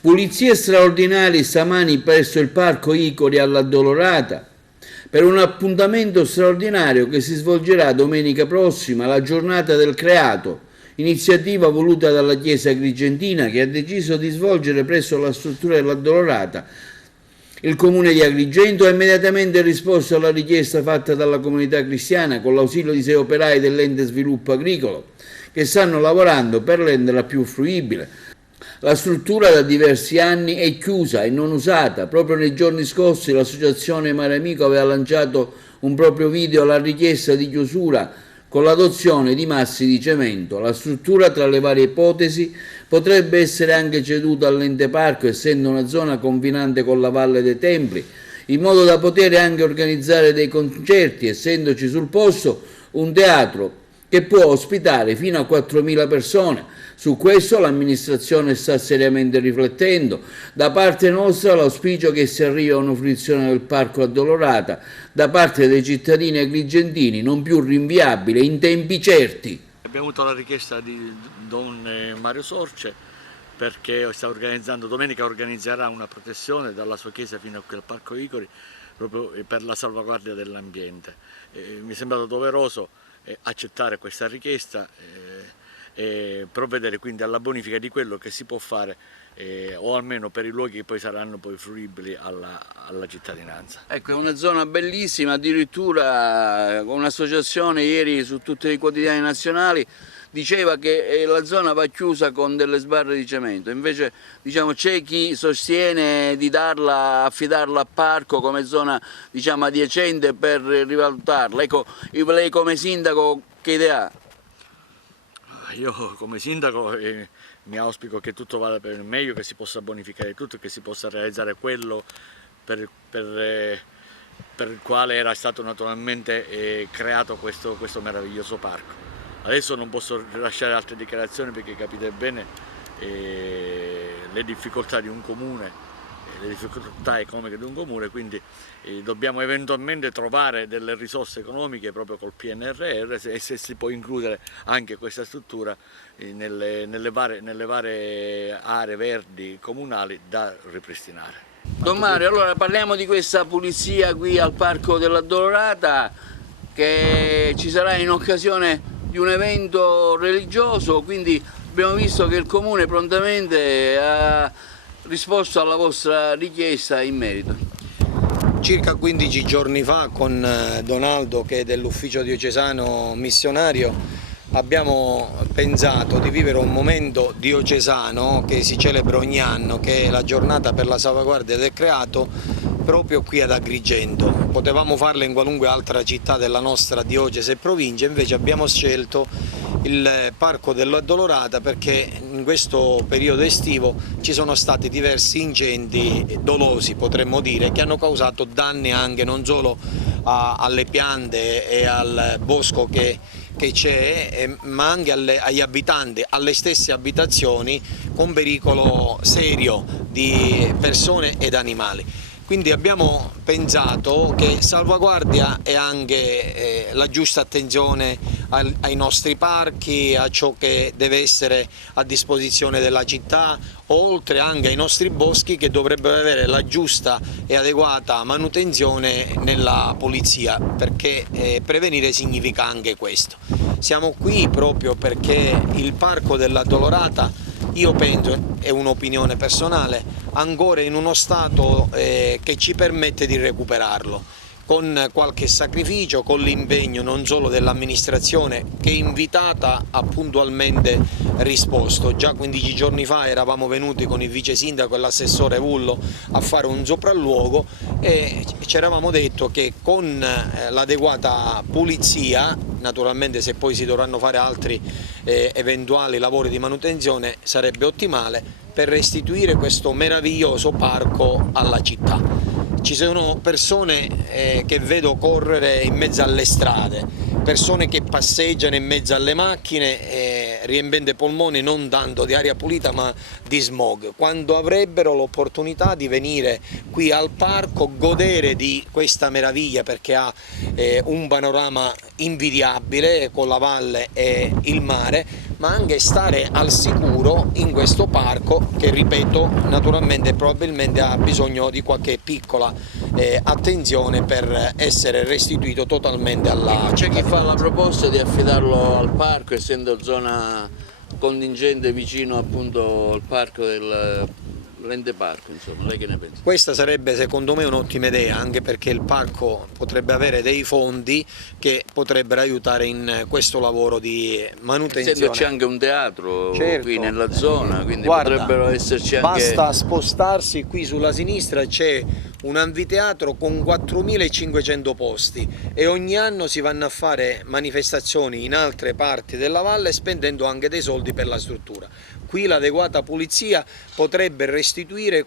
Pulizie straordinarie stamani presso il Parco Icori all'Addolorata per un appuntamento straordinario che si svolgerà domenica prossima, la giornata del creato, iniziativa voluta dalla Chiesa Agrigentina che ha deciso di svolgere presso la struttura dell'Addolorata. Il Comune di Agrigento ha immediatamente risposto alla richiesta fatta dalla comunità cristiana con l'ausilio di 6 operai dell'ente sviluppo agricolo che stanno lavorando per renderla più fruibile. La struttura da diversi anni è chiusa e non usata. Proprio nei giorni scorsi l'associazione Mare Amico aveva lanciato un proprio video alla richiesta di chiusura con l'adozione di massi di cemento. La struttura, tra le varie ipotesi, potrebbe essere anche ceduta all'ente parco, essendo una zona confinante con la Valle dei Templi, in modo da poter anche organizzare dei concerti, essendoci sul posto un teatro che può ospitare fino a 4.000 persone. Su questo l'amministrazione sta seriamente riflettendo. Da parte nostra l'auspicio che si arrivi a una fruizione del Parco Addolorata da parte dei cittadini agrigentini non più rinviabile in tempi certi. Abbiamo avuto la richiesta di Don Mario Sorce perché sta organizzando, domenica organizzerà una processione dalla sua chiesa fino a qui al Parco Icori proprio per la salvaguardia dell'ambiente. Mi è sembrato doveroso accettare questa richiesta e provvedere quindi alla bonifica di quello che si può fare o almeno per i luoghi che poi saranno poi fruibili alla cittadinanza. Ecco, è una zona bellissima, addirittura un'associazione ieri su tutti i quotidiani nazionali diceva che la zona va chiusa con delle sbarre di cemento, invece diciamo, c'è chi sostiene di affidarla a parco come zona diciamo, adiacente per rivalutarla. Ecco, lei come sindaco che idea ha? Io come sindaco mi auspico che tutto vada per il meglio, che si possa bonificare tutto, che si possa realizzare quello per il quale era stato naturalmente creato questo meraviglioso parco. Adesso non posso rilasciare altre dichiarazioni perché capite bene le difficoltà di un comune, le difficoltà economiche di un comune, quindi dobbiamo eventualmente trovare delle risorse economiche proprio col PNRR e se si può includere anche questa struttura nelle varie aree verdi comunali da ripristinare. Don Mario, allora parliamo di questa pulizia qui al Parco dell'Addolorata che ci sarà in occasione di un evento religioso, quindi abbiamo visto che il Comune prontamente ha risposto alla vostra richiesta in merito. Circa 15 giorni fa con Donaldo, che è dell'ufficio diocesano missionario, abbiamo pensato di vivere un momento diocesano che si celebra ogni anno, che è la giornata per la salvaguardia del creato, proprio qui ad Agrigento. Potevamo farla in qualunque altra città della nostra diocesi e provincia, invece abbiamo scelto il Parco dell'Addolorata perché in questo periodo estivo ci sono stati diversi incendi dolosi, potremmo dire, che hanno causato danni anche non solo alle piante e al bosco che c'è, ma anche agli abitanti, alle stesse abitazioni, con pericolo serio di persone ed animali. Quindi abbiamo pensato che salvaguardia è anche la giusta attenzione ai nostri parchi, a ciò che deve essere a disposizione della città, oltre anche ai nostri boschi che dovrebbero avere la giusta e adeguata manutenzione nella pulizia, perché prevenire significa anche questo. Siamo qui proprio perché il Parco dell'Addolorata, io penso, è un'opinione personale, ancora in uno stato che ci permette di recuperarlo, con qualche sacrificio, con l'impegno non solo dell'amministrazione che invitata ha puntualmente risposto. Già 15 giorni fa eravamo venuti con il vice sindaco e l'assessore Vullo a fare un sopralluogo e ci eravamo detto che con l'adeguata pulizia, naturalmente se poi si dovranno fare altri eventuali lavori di manutenzione sarebbe ottimale per restituire questo meraviglioso parco alla città. ci sono persone che vedo correre in mezzo alle strade, persone che passeggiano in mezzo alle macchine riempiendo i polmoni non tanto di aria pulita ma di smog, quando avrebbero l'opportunità di venire qui al parco, godere di questa meraviglia perché ha un panorama invidiabile con la valle e il mare, ma anche stare al sicuro in questo parco che, ripeto, naturalmente probabilmente ha bisogno di qualche piccola attenzione per essere restituito totalmente alla C'è chi cittadinanza. fa la proposta di affidarlo al parco, essendo zona contingente vicino appunto al parco l'ente parco, insomma, lei che ne pensa? Questa sarebbe secondo me un'ottima idea, anche perché il parco potrebbe avere dei fondi che potrebbero aiutare in questo lavoro di manutenzione. Essendoci anche un teatro qui nella zona, quindi Guarda, potrebbero esserci anche... basta spostarsi qui sulla sinistra, c'è un anfiteatro con 4.500 posti e ogni anno si vanno a fare manifestazioni in altre parti della valle spendendo anche dei soldi per la struttura. Qui l'adeguata pulizia potrebbe restituire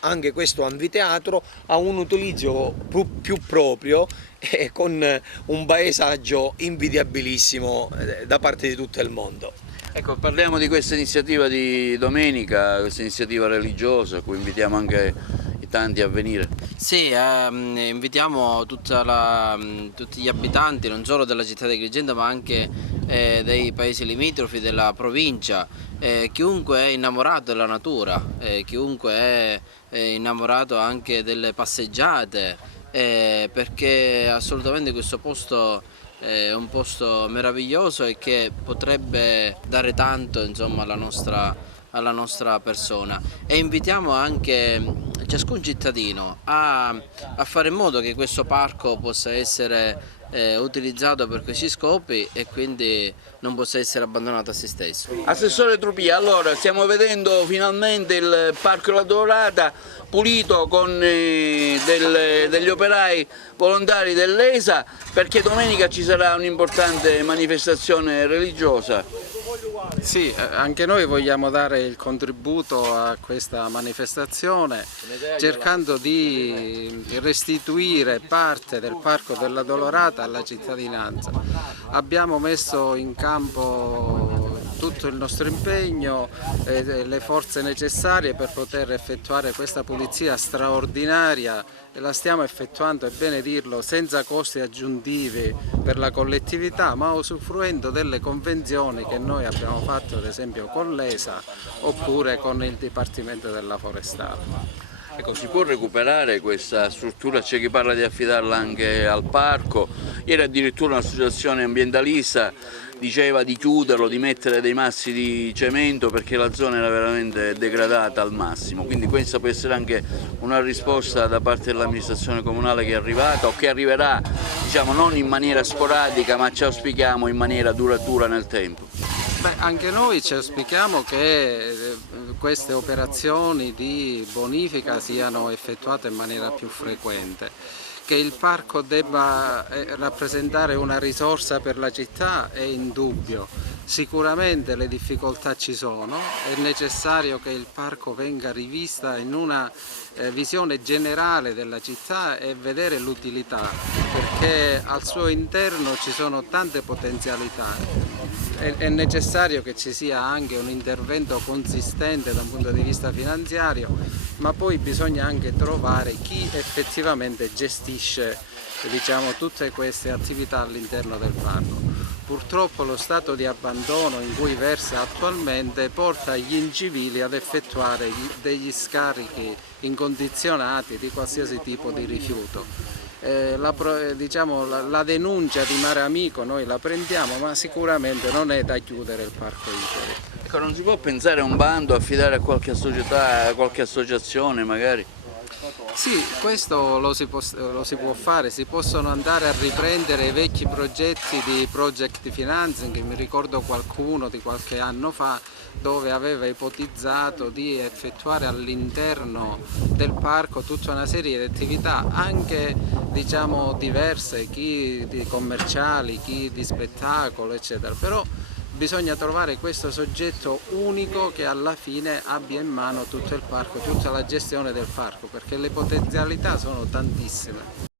anche questo anfiteatro a un utilizzo più proprio e con un paesaggio invidiabilissimo da parte di tutto il mondo. Ecco, parliamo di questa iniziativa di domenica, questa iniziativa religiosa, a cui invitiamo anche i tanti a venire. Sì, invitiamo tutti gli abitanti, non solo della città di Agrigento, ma anche dei paesi limitrofi, della provincia, chiunque è innamorato della natura, chiunque è innamorato anche delle passeggiate, perché assolutamente questo posto è un posto meraviglioso e che potrebbe dare tanto, insomma, alla nostra persona, e invitiamo anche ciascun cittadino a fare in modo che questo parco possa essere utilizzato per questi scopi e quindi non possa essere abbandonato a se stesso. Assessore Trupia, allora stiamo vedendo finalmente il Parco La Dorata pulito con degli operai volontari dell'ESA, perché domenica ci sarà un'importante manifestazione religiosa. Sì, anche noi vogliamo dare il contributo a questa manifestazione cercando di restituire parte del Parco della Dolorata alla cittadinanza. Abbiamo messo in campo tutto il nostro impegno e le forze necessarie per poter effettuare questa pulizia straordinaria, e la stiamo effettuando, è bene dirlo, senza costi aggiuntivi per la collettività, ma usufruendo delle convenzioni che noi abbiamo fatto ad esempio con l'ESA oppure con il Dipartimento della Forestale. Ecco, si può recuperare questa struttura? C'è chi parla di affidarla anche al parco. Ieri addirittura un'associazione ambientalista diceva di chiuderlo, di mettere dei massi di cemento perché la zona era veramente degradata al massimo, quindi questa può essere anche una risposta da parte dell'amministrazione comunale che è arrivata o che arriverà, diciamo, non in maniera sporadica, ma ci auspichiamo in maniera duratura nel tempo. Beh, anche noi ci auspichiamo che queste operazioni di bonifica siano effettuate in maniera più frequente. Che il parco debba rappresentare una risorsa per la città è indubbio, sicuramente le difficoltà ci sono, è necessario che il parco venga rivista in una visione generale della città e vedere l'utilità, perché al suo interno ci sono tante potenzialità. È necessario che ci sia anche un intervento consistente da un punto di vista finanziario, ma poi bisogna anche trovare chi effettivamente gestisce, diciamo, tutte queste attività all'interno del parco. Purtroppo lo stato di abbandono in cui versa attualmente porta gli incivili ad effettuare degli scarichi incondizionati di qualsiasi tipo di rifiuto. La denuncia di Mare Amico noi la prendiamo, ma sicuramente non è da chiudere il parco Icori. Ecco, non si può pensare a un bando, affidare a qualche società, a qualche associazione magari? Sì, questo lo si può fare, si possono andare a riprendere i vecchi progetti di project financing, mi ricordo qualcuno di qualche anno fa dove aveva ipotizzato di effettuare all'interno del parco tutta una serie di attività anche, diciamo, diverse, chi di commerciali, chi di spettacolo, eccetera, però bisogna trovare questo soggetto unico che alla fine abbia in mano tutto il parco, tutta la gestione del parco, perché le potenzialità sono tantissime.